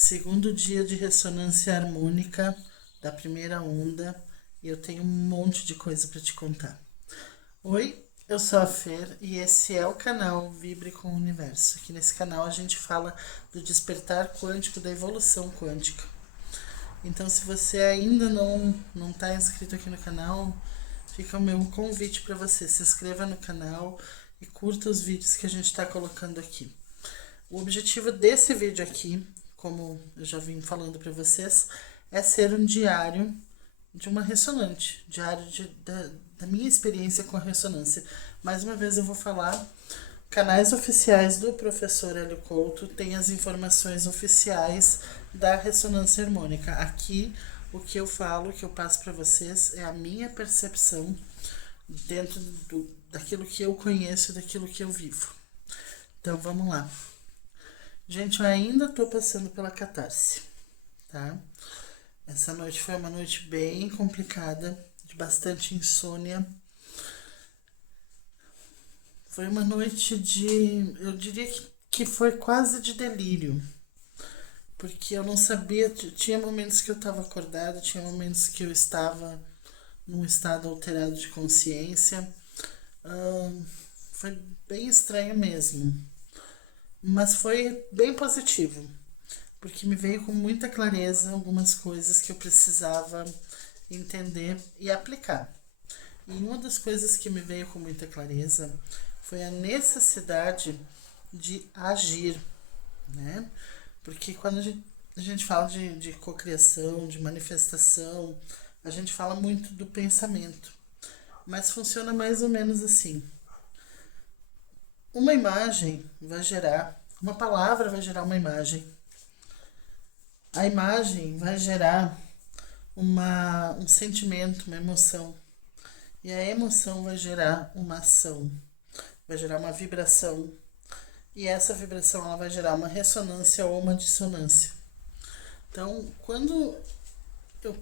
Segundo dia de ressonância harmônica da primeira onda e eu tenho um monte de coisa para te contar. Oi, eu sou a Fer e esse é o canal Vibre com o Universo. Aqui nesse canal a gente fala do despertar quântico, da evolução quântica. Então, se você ainda não está inscrito aqui no canal, fica o meu convite para você. Se inscreva no canal e curta os vídeos que a gente está colocando aqui. O objetivo desse vídeo aqui, como eu já vim falando para vocês, é ser um diário de uma ressonante, da minha experiência com a ressonância. Mais uma vez eu vou falar, canais oficiais do professor Hélio Couto tem as informações oficiais da ressonância harmônica. Aqui o que eu falo, o que eu passo para vocês é a minha percepção dentro daquilo que eu conheço, daquilo que eu vivo. Então vamos lá. Gente, eu ainda tô passando pela catarse, tá? Essa noite foi uma noite bem complicada, de bastante insônia. Foi uma noite eu diria que foi quase de delírio. Porque eu não sabia, tinha momentos que eu estava acordada, tinha momentos que eu estava num estado alterado de consciência. Foi bem estranho mesmo. Mas foi bem positivo, porque me veio com muita clareza algumas coisas que eu precisava entender e aplicar. E uma das coisas que me veio com muita clareza foi a necessidade de agir, né? Porque quando a gente fala de cocriação, de manifestação, a gente fala muito do pensamento, mas funciona mais ou menos assim. Uma imagem vai gerar, uma palavra vai gerar uma imagem. A imagem vai gerar um sentimento, uma emoção. E a emoção vai gerar uma ação, vai gerar uma vibração. E essa vibração ela vai gerar uma ressonância ou uma dissonância. Então, quando eu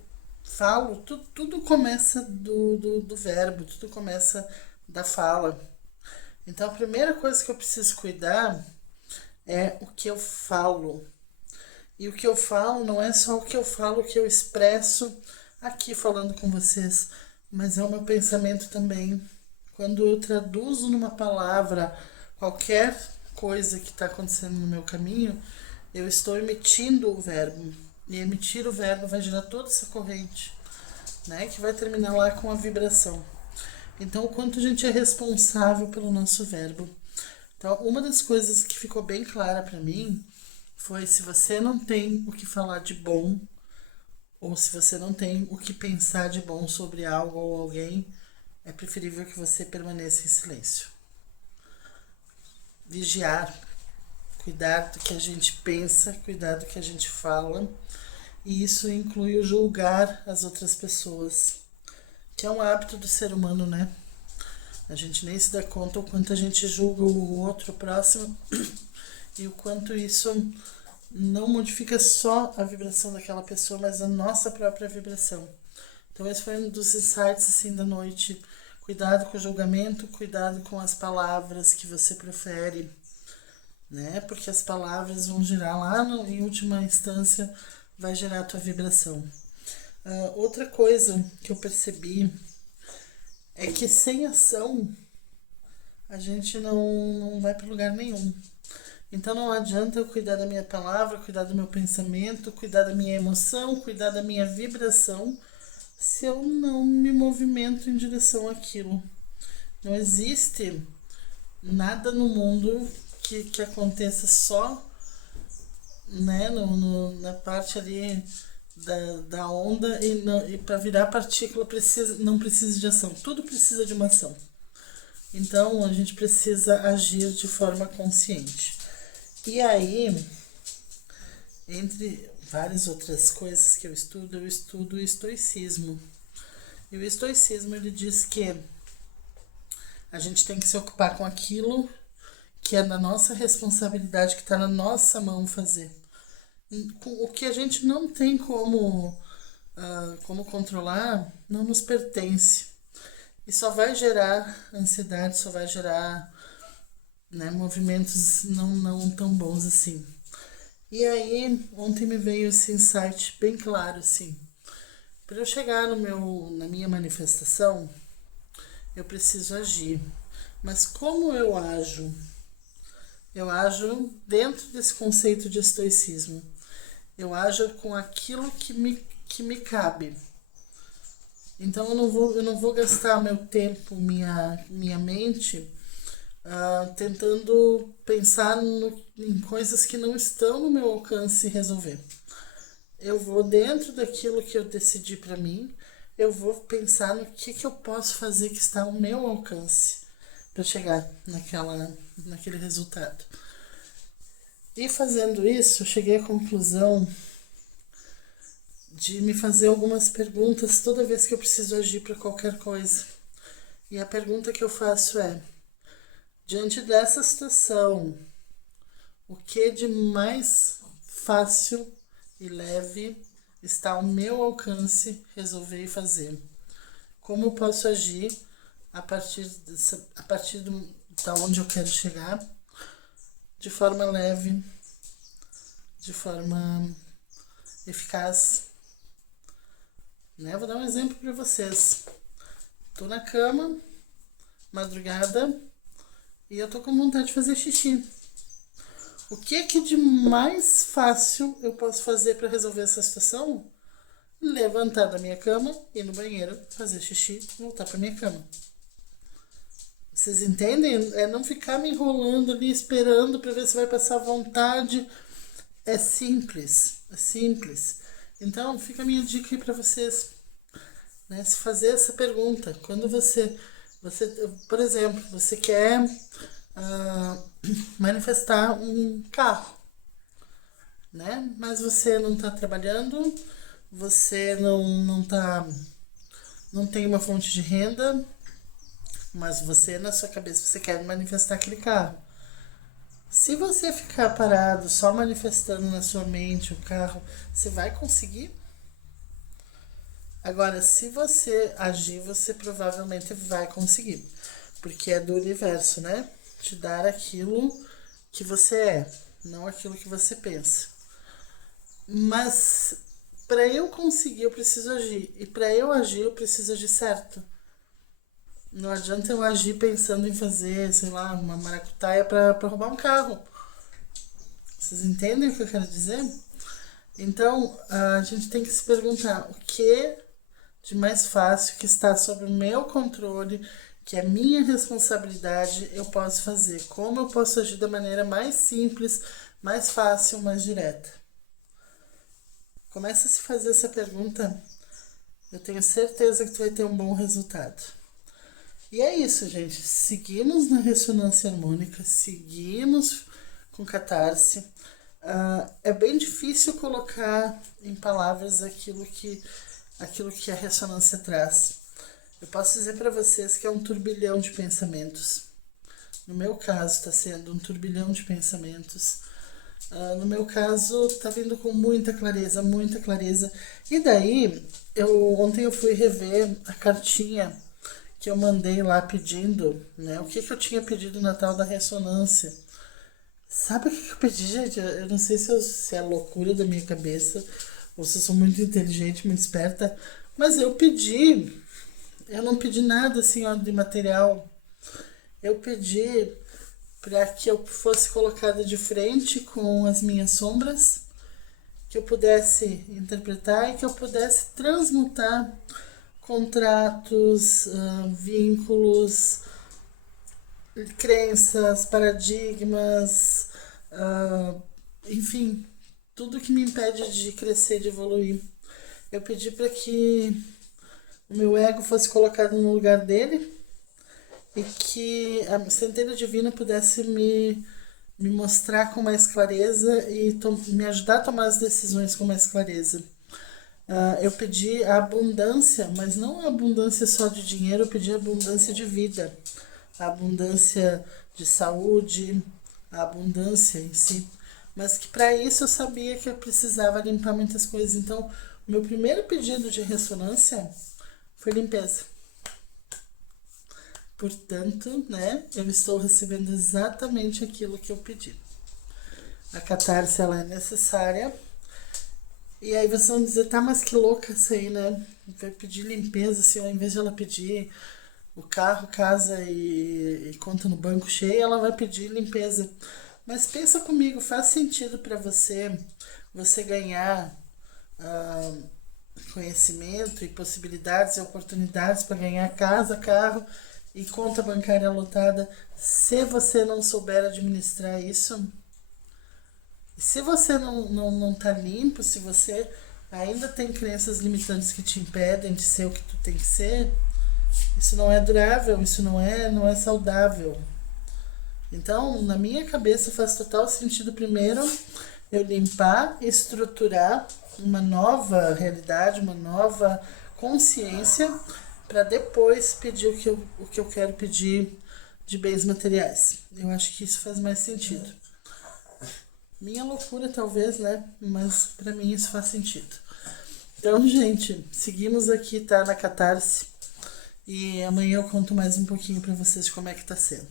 falo, tudo começa do verbo, tudo começa da fala. Então, a primeira coisa que eu preciso cuidar é o que eu falo. E o que eu falo não é só o que eu falo, o que eu expresso aqui falando com vocês, mas é o meu pensamento também. Quando eu traduzo numa palavra qualquer coisa que está acontecendo no meu caminho, eu estou emitindo o verbo. E emitir o verbo vai gerar toda essa corrente, né, que vai terminar lá com a vibração. Então, o quanto a gente é responsável pelo nosso verbo. Então, uma das coisas que ficou bem clara para mim foi: se você não tem o que falar de bom, ou se você não tem o que pensar de bom sobre algo ou alguém, é preferível que você permaneça em silêncio. Vigiar, cuidar do que a gente pensa, cuidar do que a gente fala, e isso inclui o julgar as outras pessoas, que é um hábito do ser humano, né? A gente nem se dá conta o quanto a gente julga o outro, o próximo, e o quanto isso não modifica só a vibração daquela pessoa, mas a nossa própria vibração. Então esse foi um dos insights assim da noite. Cuidado com o julgamento, cuidado com as palavras que você profere, né? Porque as palavras vão gerar lá em última instância, vai gerar a tua vibração. Outra coisa que eu percebi é que sem ação a gente não vai para lugar nenhum. Então não adianta eu cuidar da minha palavra, cuidar do meu pensamento, cuidar da minha emoção, cuidar da minha vibração, se eu não me movimento em direção àquilo. Não existe nada no mundo que aconteça só, né, na parte ali da onda, e para virar partícula não precisa de ação. Tudo precisa de uma ação. Então a gente precisa agir de forma consciente. E aí, entre várias outras coisas que eu estudo o estoicismo. E o estoicismo ele diz que a gente tem que se ocupar com aquilo que é da nossa responsabilidade, que está na nossa mão fazer. O que a gente não tem como controlar não nos pertence. E só vai gerar ansiedade, só vai gerar, né, movimentos não tão bons assim. E aí, ontem me veio esse insight bem claro, assim. Para eu chegar na minha manifestação, eu preciso agir. Mas como eu ajo? Eu ajo dentro desse conceito de estoicismo. Eu ajo com aquilo que me cabe. Então eu não vou gastar meu tempo, minha mente, tentando pensar em coisas que não estão no meu alcance resolver. Eu vou dentro daquilo que eu decidi para mim, eu vou pensar no que eu posso fazer que está ao meu alcance para chegar naquele resultado. E fazendo isso, eu cheguei à conclusão de me fazer algumas perguntas toda vez que eu preciso agir para qualquer coisa. E a pergunta que eu faço é: diante dessa situação, o que de mais fácil e leve está ao meu alcance resolver e fazer? Como eu posso agir a partir da onde eu quero chegar, de forma leve, de forma eficaz, né? Vou dar um exemplo para vocês. Tô na cama, madrugada, e eu tô com vontade de fazer xixi. O que de mais fácil eu posso fazer para resolver essa situação? Levantar da minha cama, ir no banheiro, fazer xixi e voltar para minha cama. Vocês entendem? É não ficar me enrolando ali esperando para ver se vai passar vontade. É simples, é simples. Então, fica a minha dica aí para vocês, né? Se fazer essa pergunta, quando você, por exemplo, você quer ah, manifestar um carro, né? Mas você não está trabalhando, você não tem uma fonte de renda, mas você na sua cabeça você quer manifestar aquele carro. Se você ficar parado só manifestando na sua mente o carro, você vai conseguir? Agora, se você agir, você provavelmente vai conseguir. Porque é do universo, né? Te dar aquilo que você é, não aquilo que você pensa. Mas para eu conseguir, eu preciso agir. E para eu agir, eu preciso agir certo. Não adianta eu agir pensando em fazer, sei lá, uma maracutaia para roubar um carro. Vocês entendem o que eu quero dizer? Então, a gente tem que se perguntar o que de mais fácil que está sob o meu controle, que é minha responsabilidade, eu posso fazer. Como eu posso agir da maneira mais simples, mais fácil, mais direta. Começa a se fazer essa pergunta, eu tenho certeza que tu vai ter um bom resultado. E é isso, gente. Seguimos na ressonância harmônica, seguimos com catarse. É bem difícil colocar em palavras aquilo que a ressonância traz. Eu posso dizer para vocês que é um turbilhão de pensamentos. No meu caso, está sendo um turbilhão de pensamentos. No meu caso, está vindo com muita clareza, muita clareza. E daí, ontem eu fui rever a cartinha que eu mandei lá pedindo, né? O que eu tinha pedido na tal da ressonância. Sabe o que eu pedi, gente? Eu não sei se é loucura da minha cabeça ou se eu sou muito inteligente, muito esperta, mas eu não pedi nada assim, ó, de material. Eu pedi para que eu fosse colocada de frente com as minhas sombras, que eu pudesse interpretar e que eu pudesse transmutar contratos, vínculos, crenças, paradigmas, enfim, tudo que me impede de crescer, de evoluir. Eu pedi para que o meu ego fosse colocado no lugar dele e que a centelha divina pudesse me mostrar com mais clareza e me ajudar a tomar as decisões com mais clareza. Eu pedi a abundância, mas não a abundância só de dinheiro, eu pedi a abundância de vida, a abundância de saúde, a abundância em si. Mas que para isso eu sabia que eu precisava limpar muitas coisas. Então, o meu primeiro pedido de ressonância foi limpeza. Portanto, né, eu estou recebendo exatamente aquilo que eu pedi. A catarse, ela é necessária. E aí vocês vão dizer, tá, mas que louca essa aí, né? Vai pedir limpeza, assim, ao invés de ela pedir o carro, casa e conta no banco cheia, ela vai pedir limpeza. Mas pensa comigo, faz sentido para você ganhar ah, conhecimento e possibilidades e oportunidades para ganhar casa, carro e conta bancária lotada, se você não souber administrar isso? Se você não tá limpo, se você ainda tem crenças limitantes que te impedem de ser o que tu tem que ser, isso não é durável, isso não é saudável. Então, na minha cabeça faz total sentido primeiro eu limpar, estruturar uma nova realidade, uma nova consciência, para depois pedir o que eu quero pedir de bens materiais. Eu acho que isso faz mais sentido. Minha loucura talvez, né? Mas pra mim isso faz sentido. Então, gente, seguimos aqui, tá? Na Catarse. E amanhã eu conto mais um pouquinho pra vocês de como é que tá sendo.